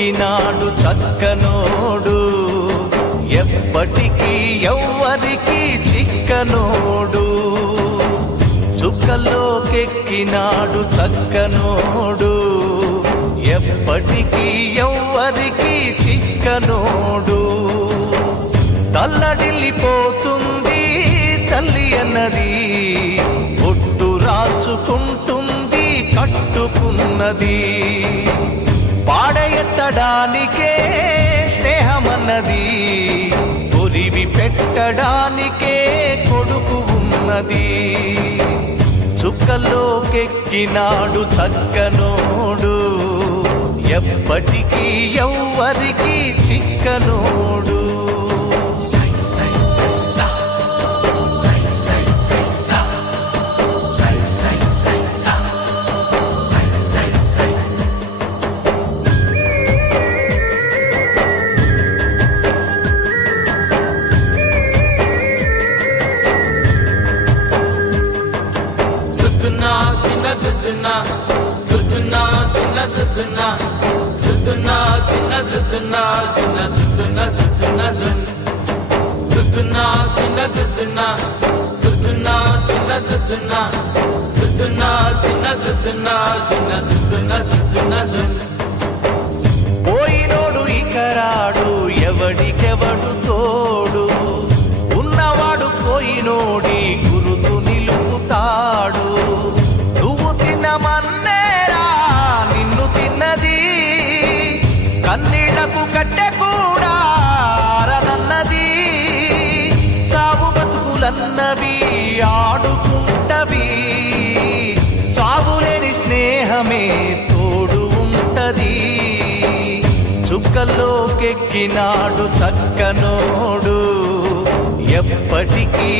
చుక్కల్లోకెక్కినాడు చక్కనోడు, ఎప్పటికీ ఎవ్వరికి చిక్కనోడు. చుక్కల్లోకెక్కినాడు చక్కనోడు, ఎప్పటికీ ఎవ్వరికి చిక్కనోడు. తల్లడిల్లిపోతుంది తల్లి అన్నది, ఒట్టు రాచుకుంటుంది కట్టుకున్నది. పాడెత్తడానికే స్నేహమన్నది, కొరివి పెట్టడానికే కొడుకు ఉన్నది. చుక్కల్లోకెక్కినాడు చక్కనోడు, ఎప్పటికీ ఎవ్వరికి చిక్కనోడు. పోయినోడు ఇకరాడు, ఎవడికెవడు తోడు, ఉన్నవాడు పోయినోడి గురుతు నిలుపుతాడు. నువ్వు తిన్నమన్నేరా నిన్ను తిన్నది, కన్నీళ్లకు కట్టె కూడా ఆరనన్నది. సాగు బతుకులన్నవి ఆడుకుంటవి, సాగులేని స్నేహమే తోడు ఉంటది. చుక్కల్లోకెక్కినాడు చక్కనోడు, ఎప్పటికీ